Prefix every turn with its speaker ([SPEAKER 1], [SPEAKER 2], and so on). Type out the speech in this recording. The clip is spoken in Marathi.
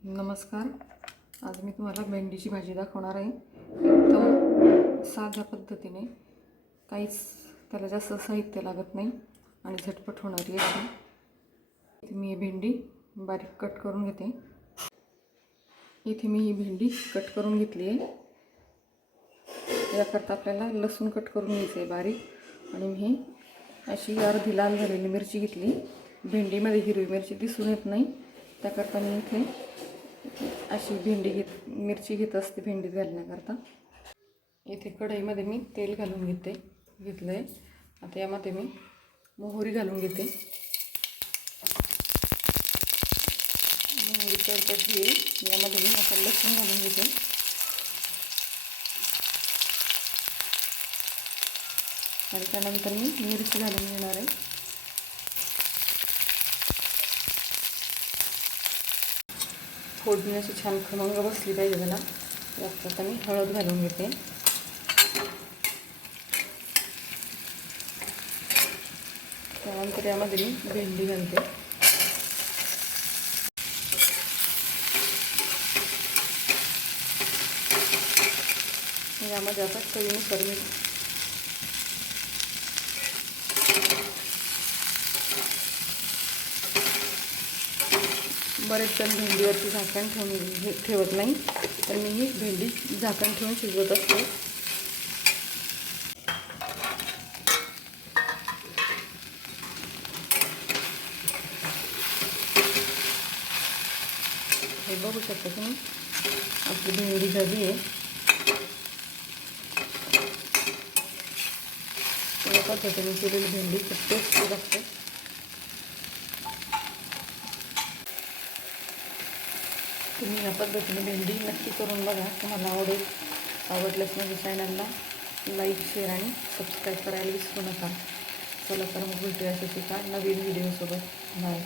[SPEAKER 1] नमस्कार. आज मी तुम्हाला भेंडीची भाजी दाखवणार आहे. एकदम साध्या पद्धतीने काहीच त्याला जास्त साहित्य लागत नाही आणि झटपट होणारी अशी इथे मी ही भेंडी बारीक कट करून घेते. इथे मी ही भेंडी कट करून घेतली आहे. याकरता आपल्याला लसूण कट करून घ्यायचं आहे बारीक. आणि मी अशी अर्धी लाल झालेली मिरची घेतली. भेंडीमध्ये हिरवी मिरची दिसून येत नाही. त्याकरता मी इथे अशी भेंडी घेत मिरची घेत असते भेंडीत घालण्याकरता. इथे कढईमध्ये मी तेल घालून घेते घेतलं आहे आता यामध्ये मी मोहरी घालून घेते. मोहरी तडतडली येईल. यामध्ये मी आता लसूण घालून घेते. आणि त्यानंतर मी मिरची घालून घेणार आहे. फोडणी अशी छान खमंग बसली पाहिजे त्याला. यात आता मी हळद घालून घेते. त्यानंतर यामध्ये मी भेंडी घालते. यामध्ये आता चवीनुसार मी बरेच जण भेंडीवरती झाकण ठेवून ठेवत नाही. तर मी ही भेंडी झाकण ठेवून शिजवत असते. हे बघू शकता तुम्ही आपली भेंडी झाली आहे. पद्धतीने केलेली भेंडी खूप लागते. तुम्ही या पद्धतीने भेंडी नक्की करून बघा. तुम्हाला आवडेल आवडल्यास माझ्या चॅनलला लाईक शेअर आणि सबस्क्राईब करायला विसरू नका. चला तर मग भेटूया अशाच एका नवीन व्हिडिओसोबत बाय